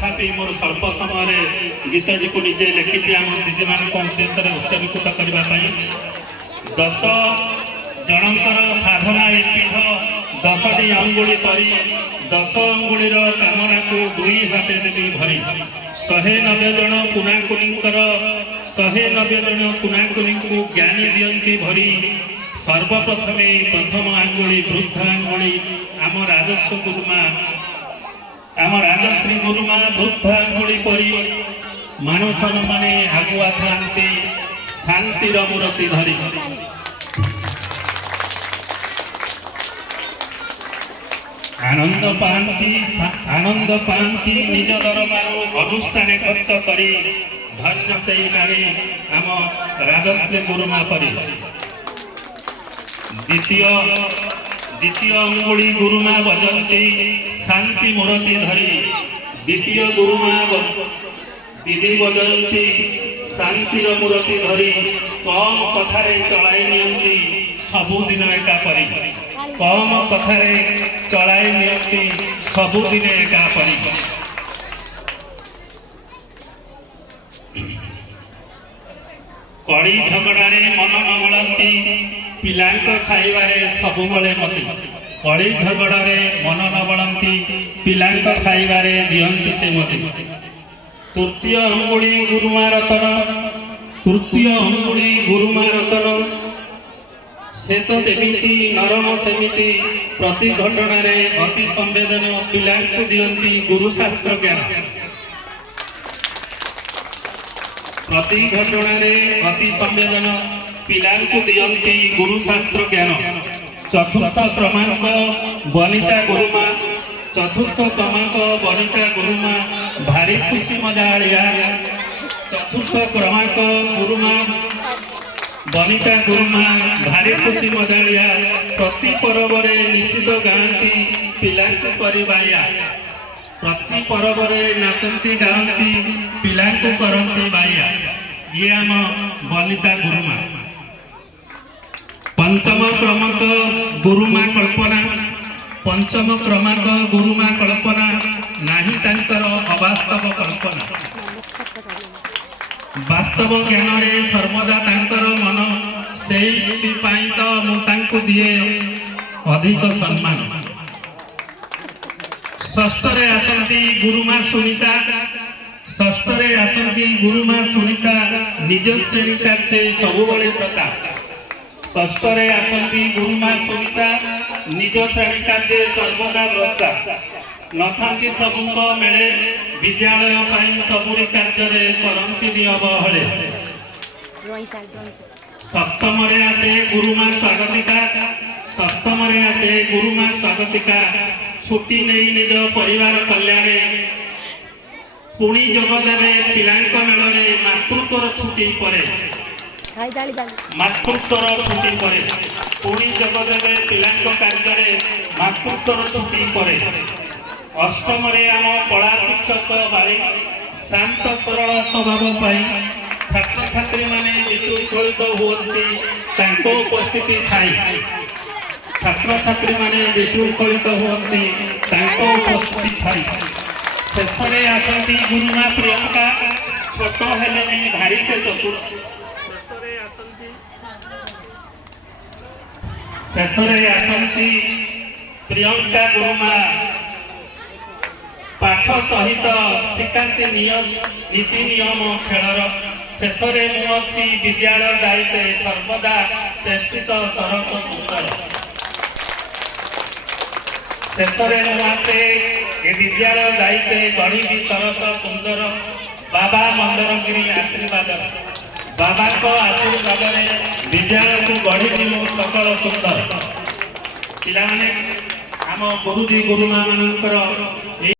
तथापि मोर स्वल्प समय गीतटी को निजे लिखी आम दीदी मान उद्देश्य उत्सर्गीकृत करने 10 जनकर साधना पीठ 10टी अंगुली परी 10 अंगुलीर कामना को 2 हाथ देवी भरी 190 जन कुनाकुनींकर 190 जन कुनाकुनी को ज्ञानी दियंती भरी सर्वप्रथमे प्रथम अंगुली वृद्ध अंगुली आम राजस्व गुरुमा आम राजश्री गुरुमा वृद्ध अंगुली परी मानुषन माने आगुआ था शांतिर मूर्ति धरी आनंद पाती निज दरबार अनुष्ठान खर्च करी धन्य से नारी आम राजश्री गुरुमा परी द्वितीय अंगुली गुरुमा बजंती शांति मूर्ति धरी द्वितीय गुरुमा विधि बजंती शांतिर मूर्ति धरी कम कथारे चलाई नियंती सबुदिन एका परी कम कथारे चलाई नियंती सबुदिन एका परी कड़ी झगड़ारे मन नगलती पिलांक खाइबारे सबुबले मती कड़ी झगड़ारे मन नगलती पिलांक खाइबारे दियंती से मती तृतीय अंगुली गुरुमा रतन से तो सेमिति नरम सेमिति प्रति घटना रे अति संवेदन पिलांक दियंती गुरुशास्त्र ज्ञान प्रति घटना रे अति संवेदन पिलांक दियंती गुरुशास्त्र ज्ञान चतुर्थ क्रमांक बनिता गुरुमा भारी खुशी मजाड़िया चतुर्थ क्रमांक गुरुमा बनिता गुरुमा भारी खुशी मजाड़िया प्रति पर्वरे निश्चित गाँती पिलांक परिबाया प्रति पर्वरे नाचंती गाँती पिलांक करती बाया ये आम बनिता गुरुमा पंचम क्रमांक गुरुमा कल्पना नाही तांकर अवास्तव कल्पना वास्तव ज्ञान रे सर्वदा तांकर मन सेई पाई तो मु तांको दिए अधिक सम्मान षष्ठरे आसंती गुरुमा सुनीता निज श्रेणी कार्य सबुबले प्रकार षष्ठरे आसंती गुरुमा सुनीता निज श्रेणी कार्य सर्वदा व्रता नथांती सबुक मेले विद्यालय सबुरी कार्य करती अवहले सप्तमरे आसे गुरुमा स्वागतिका छुट्टी नहीं निज परिवार कल्याण पुणी जोग देवे पिलांक मेल मातृत्वर छुट्टी परे पुणी जोग देवे पिलांक कार्य मातृत्वर छुट्टी परे अष्टम आम कला शिक्षक बाड़ी शांत सरल स्वभाव पाई छात्र छात्री माने विशृंखलित होती उपस्थिति थाई शेषे आसंती गुरुमा प्रियंका छोट हेले नहीं भारी से चतुर शेषे आसंती प्रियंका गुरुमा पाठ सहित शिकांती नीति नियम खेलर शेषे मुझी विद्यालय दायित्व सर्वदा चेष्टित सरस सुंदर शेषे मुझे ए विद्यालय दायित्व गढ़ी सरस सुंदर बाबा मंदरगिरी आशीर्वाद बाबा को आशीर्वाद विद्यालय को गढ़ी सकल सुंदर पिला आम गुरुजी गुरुमा मान